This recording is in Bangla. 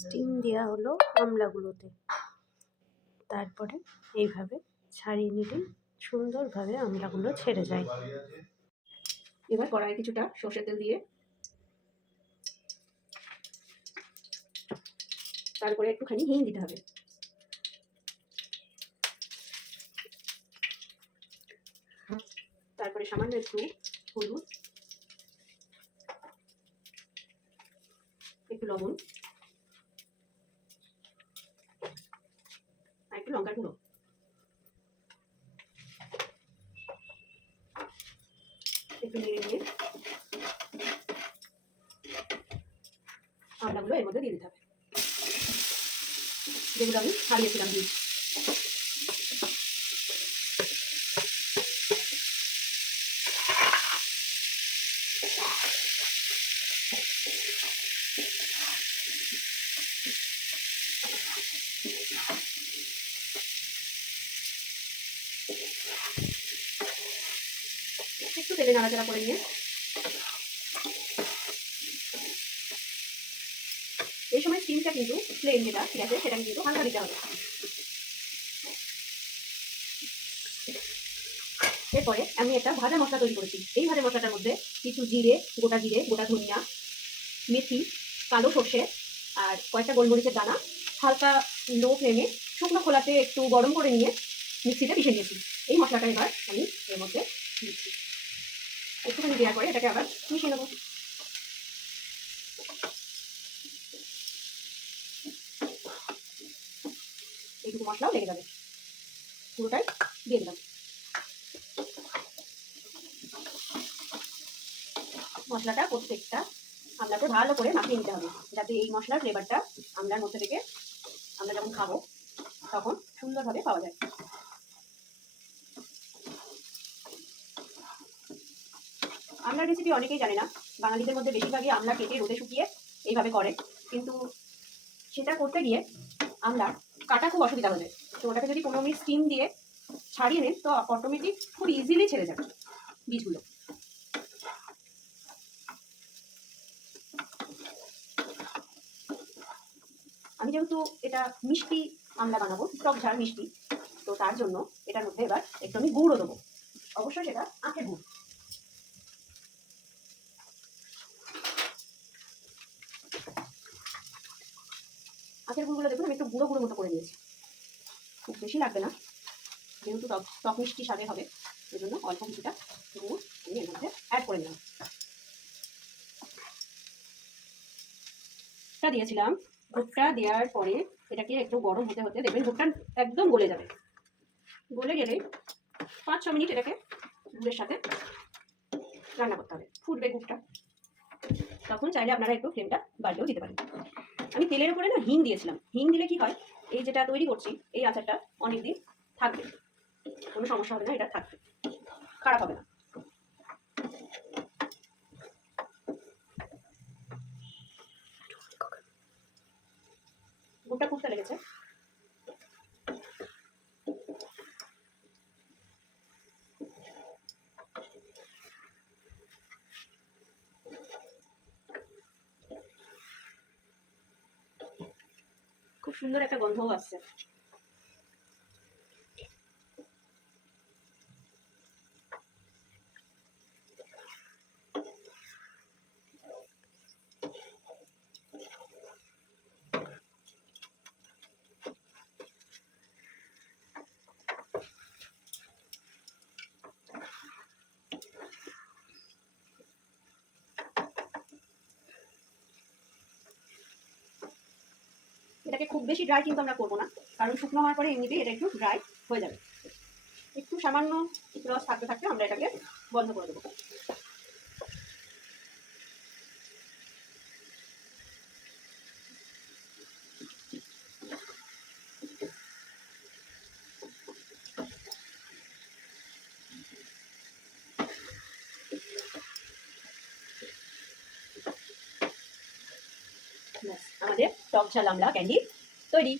স্টিম দেওয়া হলো আমলাগুলোতে। তারপরে এইভাবে ছাড়িয়ে নিলে সুন্দরভাবে আমলাগুলো ছেড়ে যায়। এবার কড়াইয়ে কিছুটা সর্ষের তেল দিয়ে তারপরে একটুখানি হিং দিতে হবে। তারপরে সামান্য একটু হলুদ, একটু লবণ আর একটু লঙ্কার গুঁড়ো। একটু নেড়ে নিয়ে আমলাগুলো এর মধ্যে দিয়ে দিতে হবে, যেগুলো আমি ছাড়িয়েছিলাম বীজ। একটু তেলে নাড়াচাড়া করে নিয়ে এই সময় স্টিমটা কিন্তু ফ্লেম যেটা গ্যাসের সেটাকে কিন্তু হালকা দিতে হবে। এরপরে আমি একটা ভাজা মশলা তৈরি করেছি। এই ভাজা মশলাটার মধ্যে কিছু জিরে, গোটা ধনিয়া, মেথি, কালো সর্ষে আর কয়েকটা গোলমরিচের দানা হালকা লো ফ্লেমে শুকনো খোলাতে একটু গরম করে নিয়ে মিক্সিতে পিষে নিয়েছি। এই মশলাটা এবার আমি এর মধ্যে দিচ্ছি। একটুখানি দেওয়ার পরে এটাকে আবার মিশিয়ে নেবো। এইটুকু মশলাও লেগে যাবে, পুরোটাই দিয়ে দিলাম। মশলাটা প্রত্যেকটা আমলাকে ভালো করে মাখিয়ে নিতে হবে, যাতে এই মশলার ফ্লেভারটা আমলার মধ্যে থেকে আমরা যখন খাবো তখন সুন্দরভাবে পাওয়া যায়। আমলার রেসিপি অনেকেই জানে না। বাঙালিদের মধ্যে বেশিরভাগই আমলা কেটে রোদে শুকিয়ে এইভাবে করে, কিন্তু সেটা করতে গিয়ে আমলা কাটা খুব অসুবিধা হয়ে যায়। তো ওটাকে যদি 15 মিনিট স্টিম দিয়ে ছাড়িয়ে নেন তো অটোমেটিক খুব ইজিলি ছেড়ে যাবে বীজগুলো। আমি যেহেতু এটা মিষ্টি আমলা বানাবো, টক ঝাল মিষ্টি, তো তার জন্য এটার মধ্যে এবার একটু আমি গুঁড়ো দেবো। অবশ্যই সেটা আখের গুড়। আখের গুড়গুলো দেখুন আমি একটু গুঁড়ো গুঁড়ো মতো করে নিয়েছি, খুব বেশি লাগবে না, যেহেতু টক মিষ্টি স্বাদে হবে এই জন্য অল্প কিছুটা গুড় আমি এর মধ্যে অ্যাড করে নিলাম। দিয়েছিলাম গুড়টা দেওয়ার পরে এটাকে একটু গরম হতে হতে দেখবেন গুড়টা একদম গলে যাবে। গলে গেলে 5-6 মিনিট এটাকে গুড়ের সাথে রান্না করতে হবে, ফুটবে গুড়টা। তখন চাইলে আপনারা একটু ফ্লেমটা বাড়িয়েও দিতে পারেন। আমি তেলের উপরে না হিং দিয়েছিলাম। হিং দিলে কি হয়, এই যেটা তৈরি করছি এই আচারটা অনেকদিন থাকবে, কোনো সমস্যা হবে না, এটা থাকবে, খারাপ হবে না। গুড়টা ফুটতে লেগেছে। খুব সুন্দর একটা গন্ধও আসছে। এটাকে খুব বেশি ড্রাই কিন্তু আমরা করবো না, কারণ শুকনো হওয়ার পরে এমনিতেই এটা একটু ড্রাই হয়ে যাবে। একটু সামান্য রস থাকতে থাকতে আমরা এটাকে বন্ধ করে দেবো। আমাদের টক ঝাল আমলা ক্যান্ডি তৈরি।